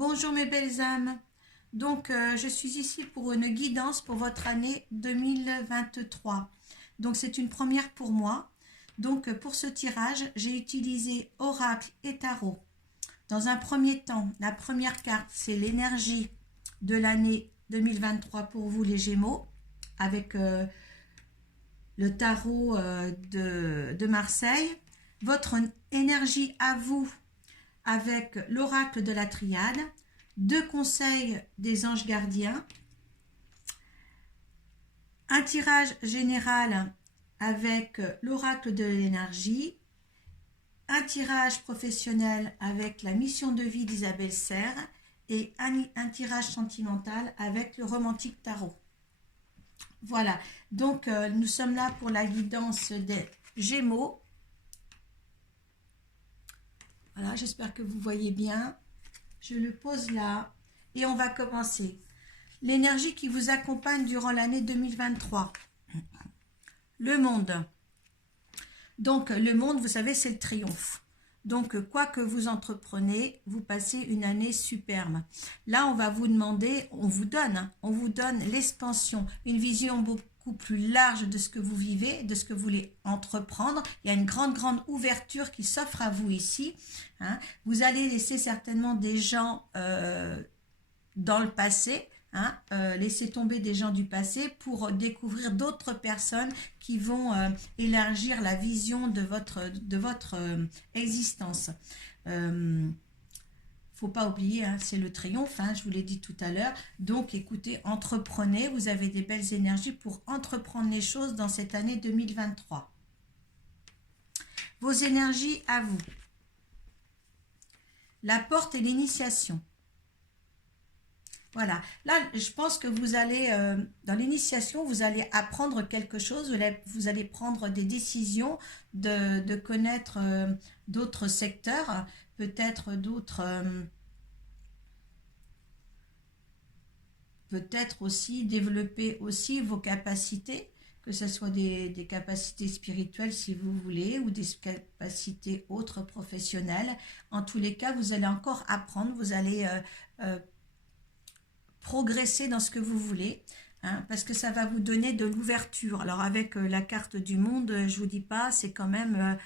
Bonjour mes belles âmes. Donc je suis ici pour une guidance pour votre année 2023. Donc c'est une première pour moi. Donc pour ce tirage, j'ai utilisé Oracle et Tarot. Dans un premier temps, la première carte, c'est l'énergie de l'année 2023 pour vous les Gémeaux, avec le tarot de Marseille. Votre énergie à vous avec l'oracle de la triade, 2 conseils des anges gardiens, un tirage général avec l'oracle de l'énergie, un tirage professionnel avec la mission de vie d'Isabelle Serre et un tirage sentimental avec le romantique tarot. Voilà, donc nous sommes là pour la guidance des Gémeaux. Voilà, j'espère que vous voyez bien. Je le pose là et on va commencer. L'énergie qui vous accompagne durant l'année 2023. Le monde. Donc, le monde, vous savez, c'est le triomphe. Donc, quoi que vous entreprenez, vous passez une année superbe. Là, on va vous demander, on vous donne l'expansion, une vision beaucoup plus large de ce que vous vivez, de ce que vous voulez entreprendre. Il y a une grande ouverture qui s'offre à vous ici. Hein. Vous allez laisser certainement des gens dans le passé, hein, laisser tomber des gens du passé pour découvrir d'autres personnes qui vont élargir la vision de votre existence. Faut pas oublier, hein, c'est le triomphe, hein, je vous l'ai dit tout à l'heure. Donc écoutez, entreprenez, vous avez des belles énergies pour entreprendre les choses dans cette année 2023. Vos énergies à vous. La porte et l'initiation. Voilà, là je pense que vous allez, dans l'initiation, vous allez apprendre quelque chose, vous allez prendre des décisions de connaître d'autres secteurs, peut-être d'autres, peut-être aussi développer aussi vos capacités, que ce soit des capacités spirituelles si vous voulez, ou des capacités autres professionnelles. En tous les cas, vous allez encore apprendre, vous allez progresser dans ce que vous voulez, hein, parce que ça va vous donner de l'ouverture. Alors avec la carte du monde, je vous dis pas, c'est quand même,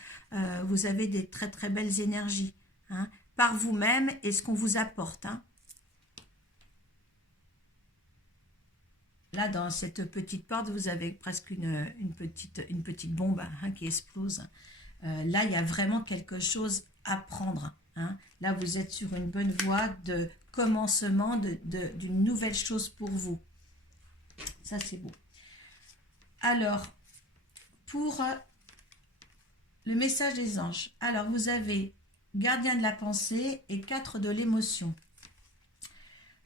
vous avez des très belles énergies, hein, par vous-même et ce qu'on vous apporte. Hein. Là, dans cette petite porte, vous avez presque une petite bombe, hein, qui explose. Là, il y a vraiment quelque chose à prendre. Hein. Là, vous êtes sur une bonne voie de commencement d'une nouvelle chose pour vous. Ça, c'est beau. Alors, pour le message des anges. Alors, vous avez gardien de la pensée et 4 de l'émotion.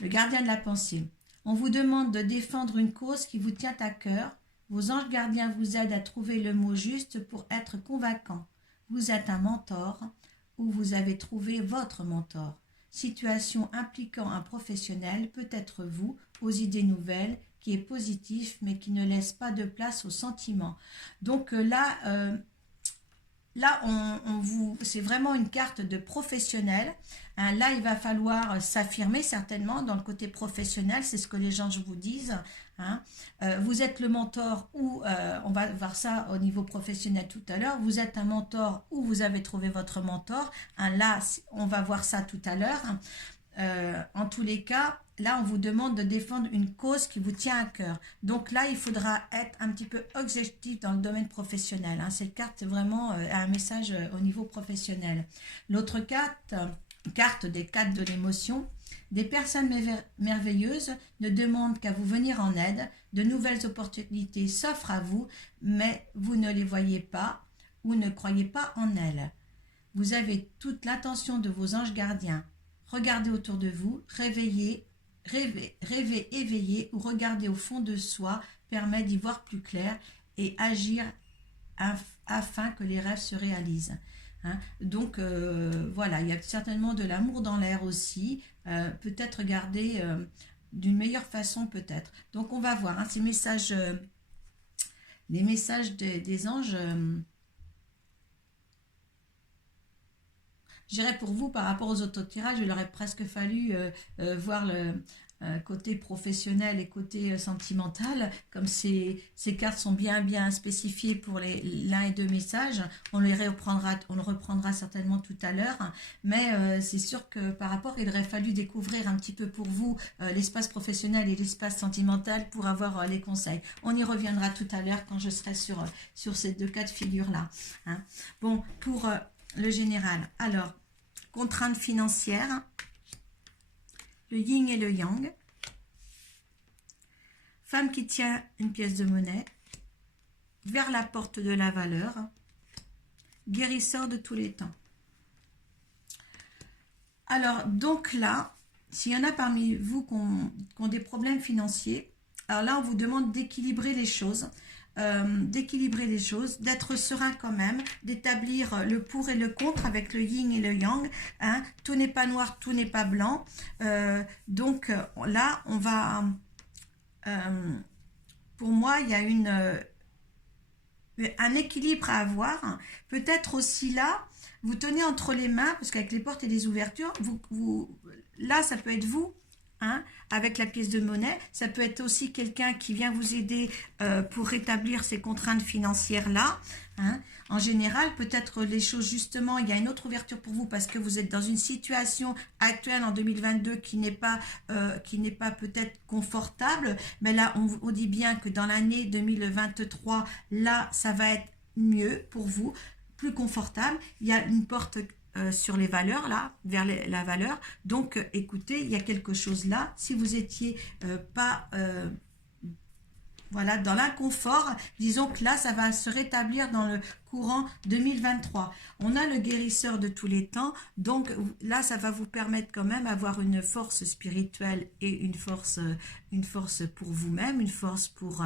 Le gardien de la pensée. On vous demande de défendre une cause qui vous tient à cœur. Vos anges gardiens vous aident à trouver le mot juste pour être convaincant. Vous êtes un mentor ou vous avez trouvé votre mentor. Situation impliquant un professionnel, peut-être vous, aux idées nouvelles, qui est positif mais qui ne laisse pas de place aux sentiments. Donc là, c'est vraiment une carte de professionnel. Hein, là, il va falloir s'affirmer certainement dans le côté professionnel, c'est ce que les gens vous disent. Hein. Vous êtes le mentor ou, on va voir ça au niveau professionnel tout à l'heure, vous êtes un mentor ou vous avez trouvé votre mentor. Hein, là, on va voir ça tout à l'heure. En tous les cas, là, on vous demande de défendre une cause qui vous tient à cœur. Donc là, il faudra être un petit peu objectif dans le domaine professionnel. Hein. Cette carte, vraiment un message au niveau professionnel. L'autre carte des 4 de l'émotion. Des personnes merveilleuses ne demandent qu'à vous venir en aide. De nouvelles opportunités s'offrent à vous, mais vous ne les voyez pas ou ne croyez pas en elles. Vous avez toute l'attention de vos anges gardiens. Regardez autour de vous, rêvez éveillé ou regardez au fond de soi permet d'y voir plus clair et agir afin que les rêves se réalisent. Hein. Donc voilà, il y a certainement de l'amour dans l'air aussi, peut-être regarder d'une meilleure façon peut-être. Donc on va voir, hein, ces messages, les messages des anges. Je dirais pour vous, par rapport aux autotirages, il aurait presque fallu voir le côté professionnel et côté sentimental. Comme ces cartes sont bien spécifiées pour l'un et deux messages, on le reprendra certainement tout à l'heure. Mais c'est sûr que par rapport, il aurait fallu découvrir un petit peu pour vous l'espace professionnel et l'espace sentimental pour avoir les conseils. On y reviendra tout à l'heure quand je serai sur ces deux cas de figure-là. Hein. Bon, pour le général. Alors, contraintes financières, le yin et le yang, femme qui tient une pièce de monnaie, vers la porte de la valeur, guérisseur de tous les temps. Alors, donc là, s'il y en a parmi vous qui ont des problèmes financiers, alors là, on vous demande d'équilibrer les choses, d'être serein quand même, d'établir le pour et le contre avec le yin et le yang. Hein. Tout n'est pas noir, tout n'est pas blanc. Donc là, on va... pour moi, il y a un équilibre à avoir. Peut-être aussi là, vous tenez entre les mains, parce qu'avec les portes et les ouvertures, là, ça peut être vous. Hein, avec la pièce de monnaie, ça peut être aussi quelqu'un qui vient vous aider pour rétablir ces contraintes financières-là. Hein. En général, peut-être les choses, justement, il y a une autre ouverture pour vous parce que vous êtes dans une situation actuelle en 2022 qui n'est pas peut-être confortable. Mais là, on dit bien que dans l'année 2023, là, ça va être mieux pour vous, plus confortable. Il y a une porte sur les valeurs là, vers la valeur. Donc écoutez, il y a quelque chose là. Si vous étiez pas voilà, dans l'inconfort, disons que là, ça va se rétablir dans le courant 2023. On a le guérisseur de tous les temps, donc là, ça va vous permettre quand même d'avoir une force spirituelle et une force pour vous-même, une force pour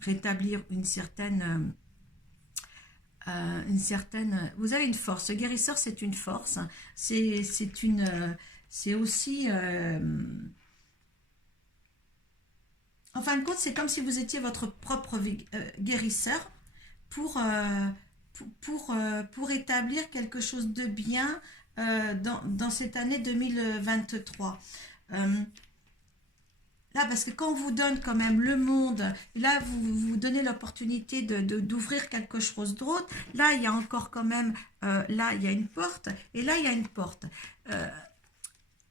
rétablir une certaine... vous avez une force. Ce guérisseur, c'est une force. C'est aussi... en fin de compte, c'est comme si vous étiez votre propre guérisseur pour établir quelque chose de bien dans cette année 2023. Là, parce que quand on vous donne quand même le monde, là, vous donnez l'opportunité d'ouvrir quelque chose d'autre. Là, il y a encore quand même, là, il y a une porte, et là, il y a une porte.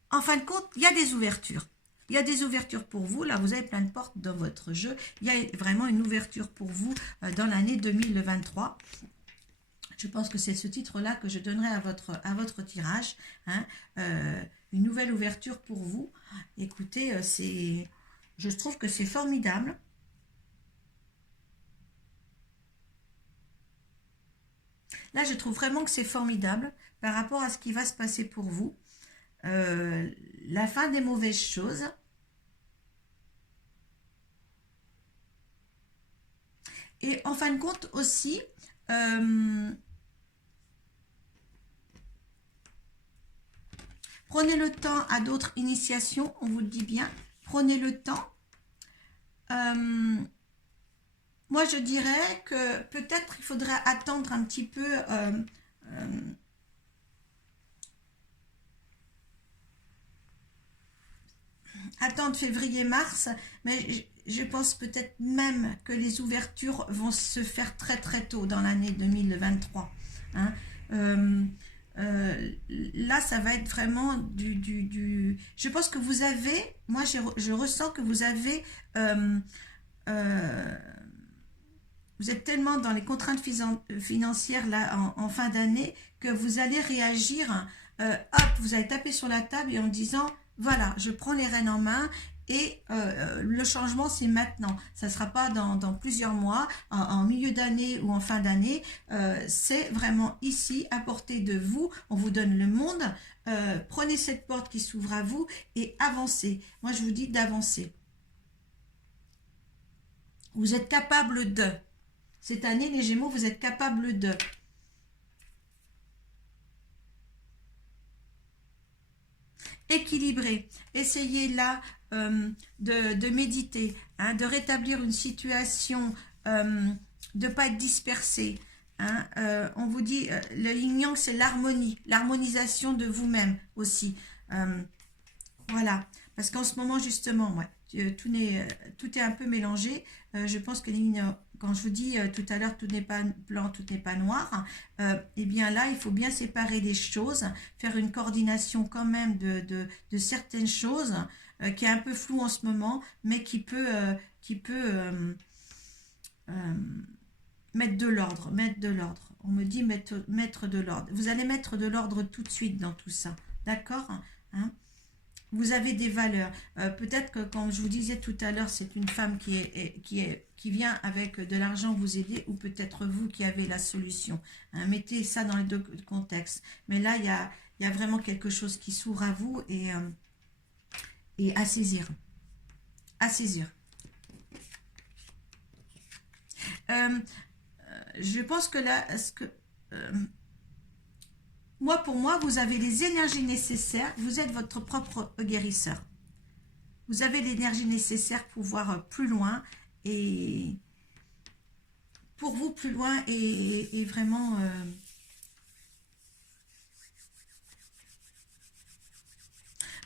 En fin de compte, il y a des ouvertures. Il y a des ouvertures pour vous. Là, vous avez plein de portes dans votre jeu. Il y a vraiment une ouverture pour vous dans l'année 2023. Je pense que c'est ce titre-là que je donnerai à votre tirage. Hein. Une nouvelle ouverture pour vous. Écoutez, je trouve que c'est formidable. Là, je trouve vraiment que c'est formidable par rapport à ce qui va se passer pour vous. La fin des mauvaises choses. Et en fin de compte aussi, prenez le temps à d'autres initiations, on vous le dit bien, prenez le temps. Moi, je dirais que peut-être il faudrait attendre un petit peu... attendre février-mars, mais je pense peut-être même que les ouvertures vont se faire très tôt dans l'année 2023. Hein. Là, ça va être vraiment Je pense que vous avez... Moi, je ressens que vous avez... vous êtes tellement dans les contraintes financières là en fin d'année que vous allez réagir. Hop, vous allez taper sur la table et en disant... Voilà, je prends les rênes en main et le changement, c'est maintenant. Ça ne sera pas dans plusieurs mois, en milieu d'année ou en fin d'année. C'est vraiment ici, à portée de vous. On vous donne le monde. Prenez cette porte qui s'ouvre à vous et avancez. Moi, je vous dis d'avancer. Vous êtes capable de. Cette année, les Gémeaux, vous êtes capable de. Équilibré. Essayez là de méditer, hein, de rétablir une situation, de ne pas être dispersé. hein. On vous dit, le yin-yang, c'est l'harmonie, l'harmonisation de vous-même aussi. Voilà, parce qu'en ce moment, justement, ouais, tout est un peu mélangé. Je pense que quand je vous dis tout à l'heure, tout n'est pas blanc, tout n'est pas noir, eh bien là, il faut bien séparer des choses, faire une coordination quand même de certaines choses qui est un peu floue en ce moment, mais qui peut euh, mettre de l'ordre, mettre de l'ordre. On me dit mettre de l'ordre. Vous allez mettre de l'ordre tout de suite dans tout ça, d'accord, hein? Vous avez des valeurs. Peut-être que, comme je vous disais tout à l'heure, c'est une femme qui vient avec de l'argent vous aider, ou peut-être vous qui avez la solution. Hein, mettez ça dans les deux contextes. Mais là, il y a vraiment quelque chose qui s'ouvre à vous et à saisir. À saisir. Je pense que là, pour moi, vous avez les énergies nécessaires. Vous êtes votre propre guérisseur. Vous avez l'énergie nécessaire pour voir plus loin et pour vous plus loin et vraiment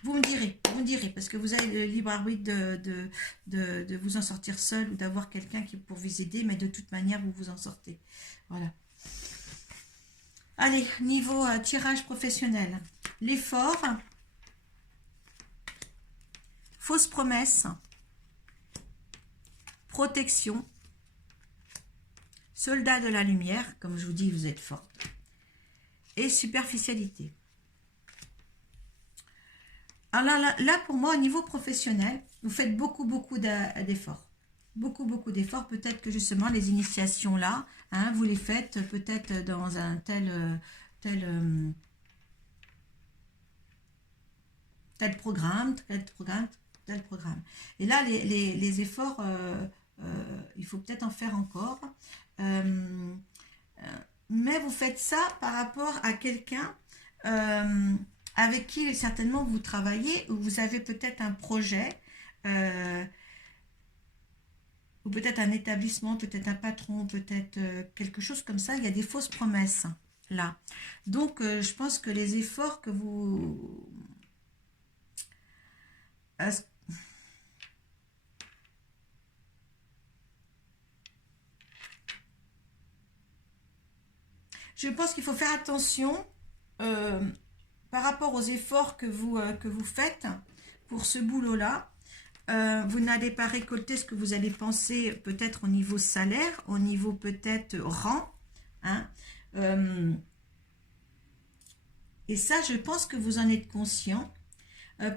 vous me direz, parce que vous avez le libre arbitre de vous en sortir seul ou d'avoir quelqu'un qui pour vous aider, mais de toute manière, vous vous en sortez. Voilà. Allez, niveau tirage professionnel. L'effort, fausse promesse, protection, soldat de la lumière, comme je vous dis, vous êtes forte, et superficialité. Alors là, pour moi, au niveau professionnel, vous faites beaucoup d'efforts. Beaucoup d'efforts. Peut-être que justement, les initiations là, hein, vous les faites peut-être dans un tel programme. Et là, les efforts, il faut peut-être en faire encore. Mais vous faites ça par rapport à quelqu'un avec qui certainement vous travaillez, ou vous avez peut-être un projet, ou peut-être un établissement, peut-être un patron, peut-être quelque chose comme ça. Il y a des fausses promesses là. Donc, je pense que les efforts que vous... Je pense qu'il faut faire attention par rapport aux efforts que vous faites pour ce boulot-là. Vous n'allez pas récolter ce que vous allez penser peut-être au niveau salaire, au niveau peut-être rang. Hein, et ça, je pense que vous en êtes conscient.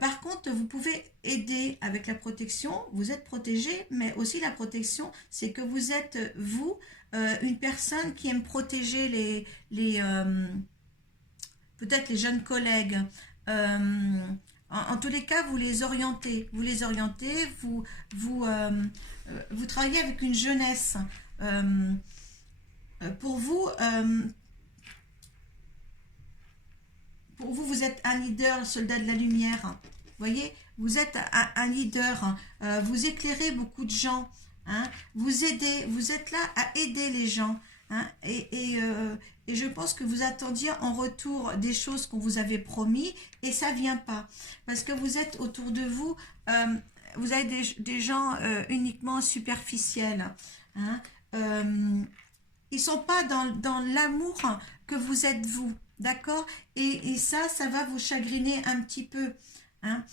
Par contre, vous pouvez aider avec la protection. Vous êtes protégé, mais aussi la protection, c'est que vous êtes, vous, une personne qui aime protéger peut-être les jeunes collègues. En tous les cas, vous les orientez. Vous travaillez avec une jeunesse. Pour vous, vous êtes un leader, soldat de la lumière. Vous voyez, vous êtes un leader. Vous éclairez beaucoup de gens. Hein, vous aidez, vous êtes là à aider les gens. Hein, et je pense que vous attendiez en retour des choses qu'on vous avait promis et ça vient pas. Parce que vous êtes autour de vous, vous avez des gens uniquement superficiels. Hein, ils sont pas dans l'amour que vous êtes vous. D'accord, et ça va vous chagriner un petit peu. Hein.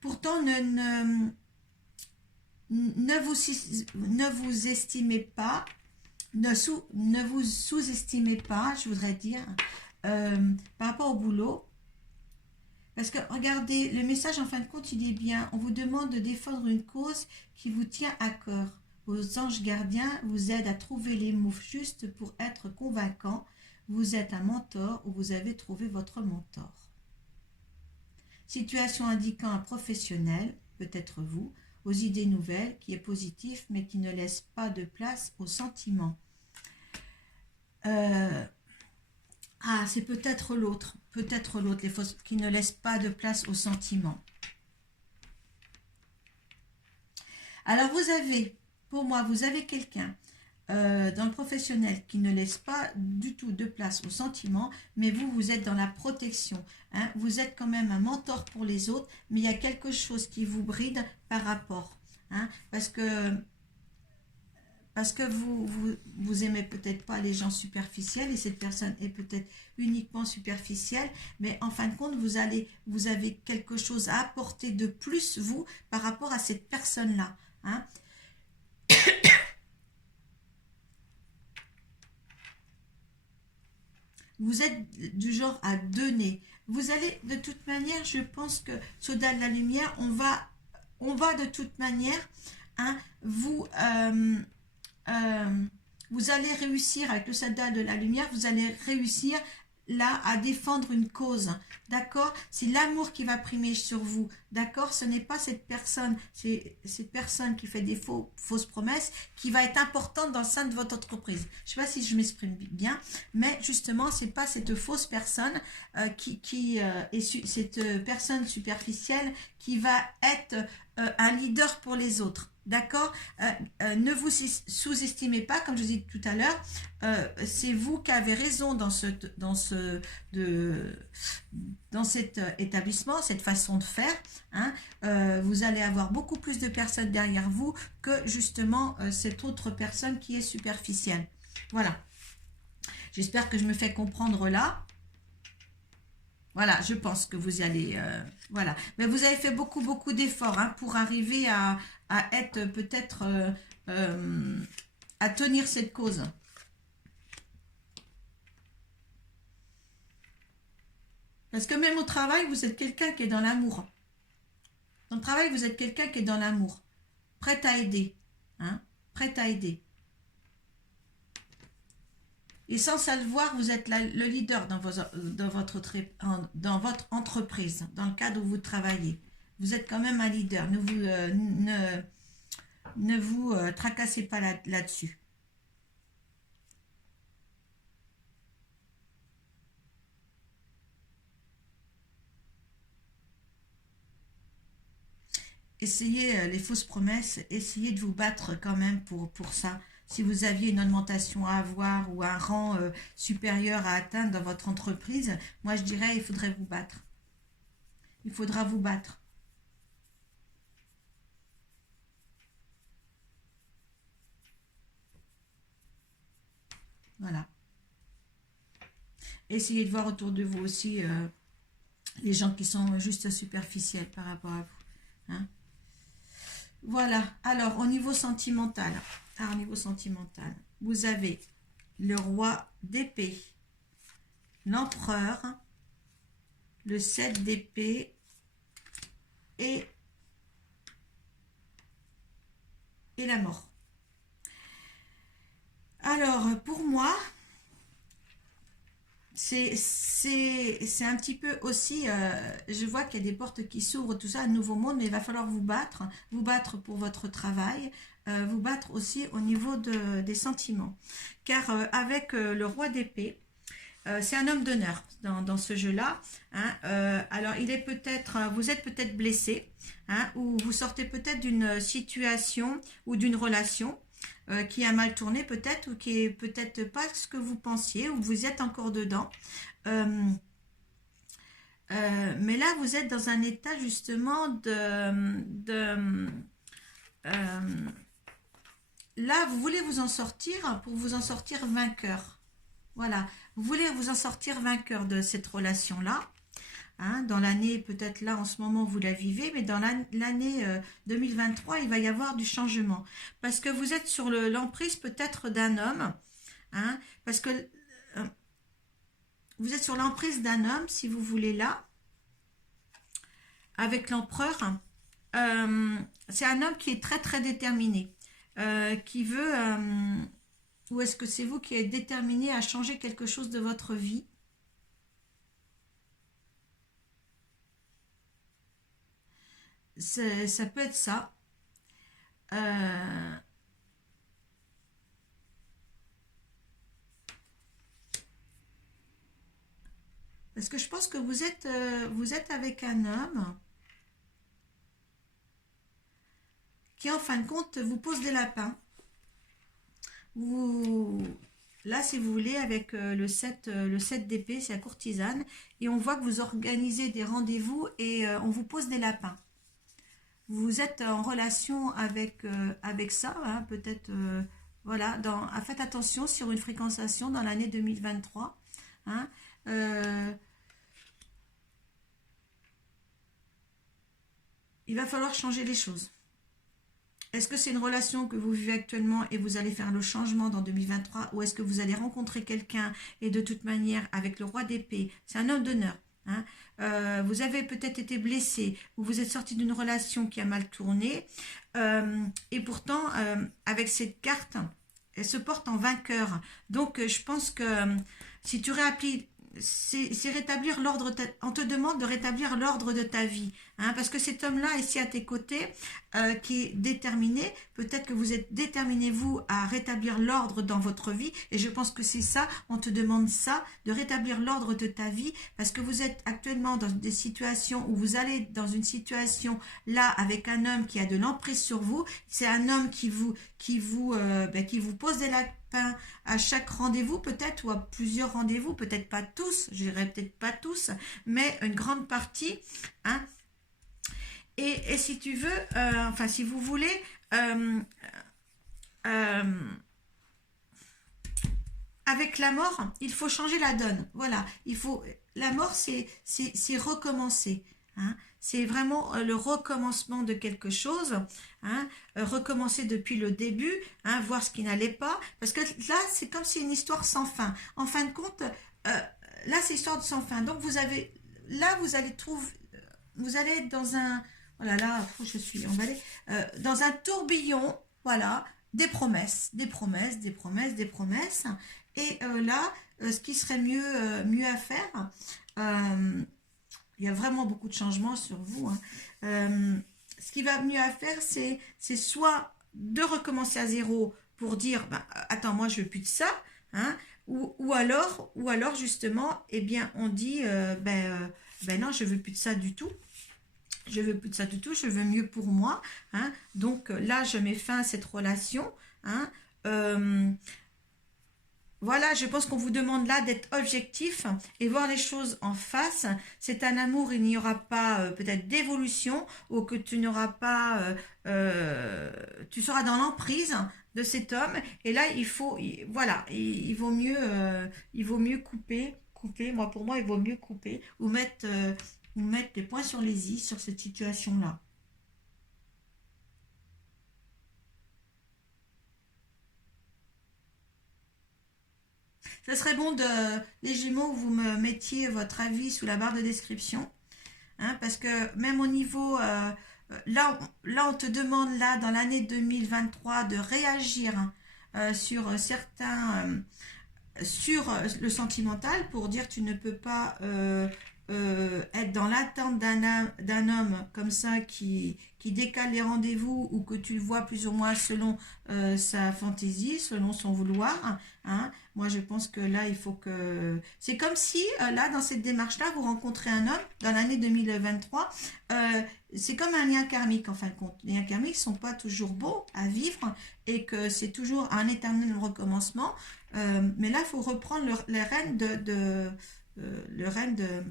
Pourtant, ne vous estimez pas, ne vous sous-estimez pas, je voudrais dire, par rapport au boulot. Parce que, regardez, le message, en fin de compte, il est bien. On vous demande de défendre une cause qui vous tient à cœur. Vos anges gardiens vous aident à trouver les mots justes pour être convaincants. Vous êtes un mentor ou vous avez trouvé votre mentor. Situation indiquant un professionnel, peut-être vous, aux idées nouvelles, qui est positif mais qui ne laisse pas de place aux sentiments. C'est peut-être l'autre, les fausses, qui ne laisse pas de place aux sentiments. Alors vous avez, pour moi, vous avez quelqu'un dans le professionnel qui ne laisse pas du tout de place aux sentiments, mais vous, vous êtes dans la protection. Hein. Vous êtes quand même un mentor pour les autres, mais il y a quelque chose qui vous bride par rapport. Hein, parce que vous aimez peut-être pas les gens superficiels et cette personne est peut-être uniquement superficielle, mais en fin de compte, vous avez quelque chose à apporter de plus, vous, par rapport à cette personne-là. Hein. Vous êtes du genre à donner. Vous allez, de toute manière, je pense que Soldat de la Lumière, on va de toute manière, hein, vous allez réussir avec le Soldat de la Lumière, vous allez réussir là à défendre une cause, d'accord? C'est l'amour qui va primer sur vous, d'accord? Ce n'est pas cette personne qui fait des fausses promesses qui va être importante dans le sein de votre entreprise. Je ne sais pas si je m'exprime bien, mais justement, c'est pas cette fausse personne cette personne superficielle qui va être un leader pour les autres. D'accord. Ne vous sous-estimez pas, comme je vous ai dit tout à l'heure, c'est vous qui avez raison dans cet établissement, cette façon de faire. Hein. Vous allez avoir beaucoup plus de personnes derrière vous que justement cette autre personne qui est superficielle. Voilà. J'espère que je me fais comprendre là. Voilà, je pense que vous y allez... voilà. Mais vous avez fait beaucoup d'efforts hein, pour arriver à être peut-être... à tenir cette cause. Parce que même au travail, vous êtes quelqu'un qui est dans l'amour. Dans le travail, vous êtes quelqu'un qui est dans l'amour. Prête à aider. Hein, prête à aider. Et sans ça le voir, vous êtes le leader dans votre entreprise, dans le cadre où vous travaillez. Vous êtes quand même un leader. Ne vous tracassez pas là-dessus. Essayez les fausses promesses, essayez de vous battre quand même pour ça. Si vous aviez une augmentation à avoir ou un rang supérieur à atteindre dans votre entreprise, moi je dirais il faudrait vous battre. Il faudra vous battre. Voilà. Essayez de voir autour de vous aussi les gens qui sont juste superficiels par rapport à vous. Hein. Voilà. Alors, au niveau sentimental, vous avez le roi d'épée, l'empereur, le 7 d'épée et la mort. Alors, pour moi, c'est un petit peu aussi, je vois qu'il y a des portes qui s'ouvrent, tout ça, un nouveau monde, mais il va falloir vous battre pour votre travail, vous battre aussi au niveau des sentiments. Car avec le roi d'épée, c'est un homme d'honneur dans ce jeu-là. Hein, alors, vous êtes peut-être blessé, hein, ou vous sortez peut-être d'une situation ou d'une relation qui a mal tourné peut-être, ou qui est peut-être pas ce que vous pensiez, ou vous êtes encore dedans. Euh, mais là, vous êtes dans un état justement euh, là, vous voulez vous en sortir pour vous en sortir vainqueur. Voilà, vous voulez vous en sortir vainqueur de cette relation-là. Hein, dans l'année, peut-être là en ce moment vous la vivez, mais dans l'année 2023, il va y avoir du changement. Parce que vous êtes sur l'emprise peut-être d'un homme. Hein, parce que vous êtes sur l'emprise d'un homme, si vous voulez là, avec l'empereur. C'est un homme qui est très déterminé, qui veut... ou est-ce que c'est vous qui êtes déterminé à changer quelque chose de votre vie? Ça peut être ça. Parce que je pense que vous êtes avec un homme qui, en fin de compte, vous pose des lapins. Vous, là, si vous voulez, avec le 7 d'épée, c'est la courtisane, et on voit que vous organisez des rendez-vous et on vous pose des lapins. Vous êtes en relation avec ça, hein, peut-être, voilà, faites attention sur une fréquentation dans l'année 2023. Hein, euh, il va falloir changer les choses. Est-ce que c'est une relation que vous vivez actuellement et vous allez faire le changement dans 2023, ou est-ce que vous allez rencontrer quelqu'un et de toute manière, avec le roi d'épée, c'est un homme d'honneur, hein, vous avez peut-être été blessé ou vous êtes sorti d'une relation qui a mal tourné, et pourtant, avec cette carte, elle se porte en vainqueur. Donc, je pense que si tu réappliques, c'est rétablir l'ordre, on te demande de rétablir l'ordre de ta vie, hein, parce que cet homme-là ici à tes côtés, qui est déterminé, peut-être que vous êtes déterminé vous à rétablir l'ordre dans votre vie, et je pense que c'est ça, on te demande ça, de rétablir l'ordre de ta vie, parce que vous êtes actuellement dans des situations où vous allez dans une situation là avec un homme qui a de l'emprise sur vous, c'est un homme qui vous pose des lapins à chaque rendez-vous peut-être, ou à plusieurs rendez-vous, peut-être pas tous, je dirais peut-être pas tous, mais une grande partie, hein. Et si tu veux, enfin si vous voulez, euh, euh, avec la mort, il faut changer la donne. Voilà, la mort, c'est recommencer, hein. C'est vraiment le recommencement de quelque chose, hein, recommencer depuis le début, hein, voir ce qui n'allait pas, parce que là, c'est comme si une histoire sans fin. En fin de compte, là, c'est histoire de sans fin. Donc, là, vous allez être dans un, oh là là, je suis emballée, dans un tourbillon, voilà, des promesses, des promesses, des promesses, des promesses. Et là, ce qui serait mieux à faire, euh, il y a vraiment beaucoup de changements sur vous, hein. Ce qui va mieux à faire, c'est soit de recommencer à zéro pour dire, bah, attends, moi je veux plus de ça, hein, ou alors justement, eh bien, on dit, ben non, je veux plus de ça du tout. Je veux plus de ça du tout, je veux mieux pour moi, hein. Donc là, je mets fin à cette relation, hein. Euh, voilà, je pense qu'on vous demande là d'être objectif et voir les choses en face. C'est un amour, il n'y aura pas peut-être d'évolution, ou que tu n'auras pas, tu seras dans l'emprise de cet homme. Et là, voilà, il vaut mieux couper. Moi, pour moi, il vaut mieux couper ou mettre les points sur les i sur cette situation-là. Ce serait bon les Gémeaux, vous me mettiez votre avis sous la barre de description, hein, parce que même au niveau, là, on te demande là dans l'année 2023 de réagir, hein, sur sur le sentimental, pour dire tu ne peux pas être dans l'attente d'un homme comme ça qui décale les rendez-vous, ou que tu le vois plus ou moins selon sa fantaisie, selon son vouloir, hein. Moi, je pense que là, il faut que... C'est comme si, là, dans cette démarche-là, vous rencontrez un homme dans l'année 2023. C'est comme un lien karmique, en fin de compte. Les liens karmiques ne sont pas toujours beaux à vivre, et que c'est toujours un éternel recommencement. Mais là, il faut reprendre les rênes le règne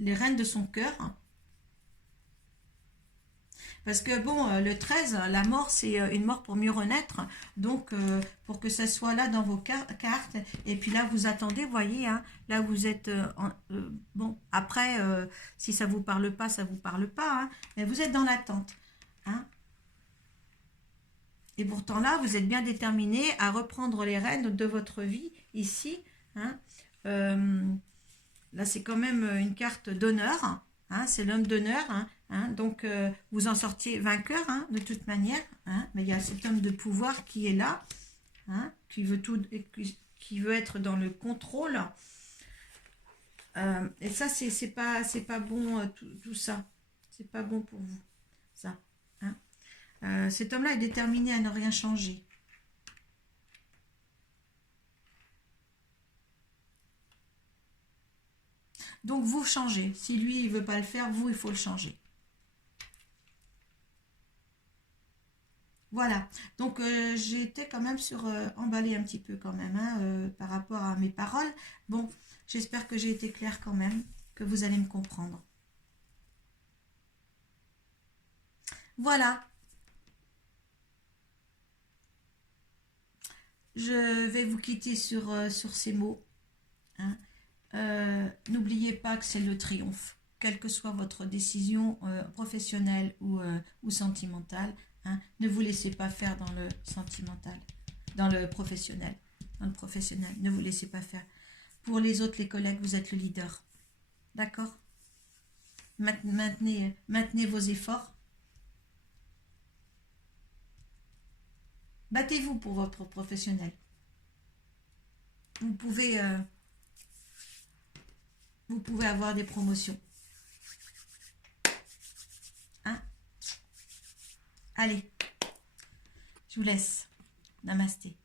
les rênes de son cœur. Parce que bon, le 13, la mort, c'est une mort pour mieux renaître. Donc, pour que ça soit là dans vos cartes. Et puis là, vous attendez, vous voyez, hein, là, vous êtes... bon, après, si ça vous parle pas, ça vous parle pas, hein, mais vous êtes dans l'attente, hein. Et pourtant là, vous êtes bien déterminé à reprendre les rênes de votre vie ici, hein. Euh, Là, c'est quand même une carte d'honneur, hein, c'est l'homme d'honneur, hein, hein. Donc vous en sortiez vainqueur, hein, de toute manière, hein, mais il y a cet homme de pouvoir qui est là, hein, qui veut tout, qui veut être dans le contrôle. Et ça, c'est pas bon, tout ça. C'est pas bon pour vous, ça, hein. Cet homme-là est déterminé à ne rien changer. Donc vous changez. Si lui, il veut pas le faire, vous, il faut le changer. Voilà, donc j'ai été quand même emballée un petit peu quand même hein, par rapport à mes paroles. Bon, j'espère que j'ai été claire quand même, que vous allez me comprendre. Voilà, je vais vous quitter sur ces mots, hein. N'oubliez pas que c'est le triomphe, quelle que soit votre décision professionnelle ou sentimentale, hein. Ne vous laissez pas faire dans le sentimental, dans le professionnel. Dans le professionnel, ne vous laissez pas faire. Pour les autres, les collègues, vous êtes le leader. D'accord? Maintenez vos efforts. Battez-vous pour votre professionnel. Vous pouvez, euh, vous pouvez avoir des promotions. Hein? Allez, je vous laisse. Namasté.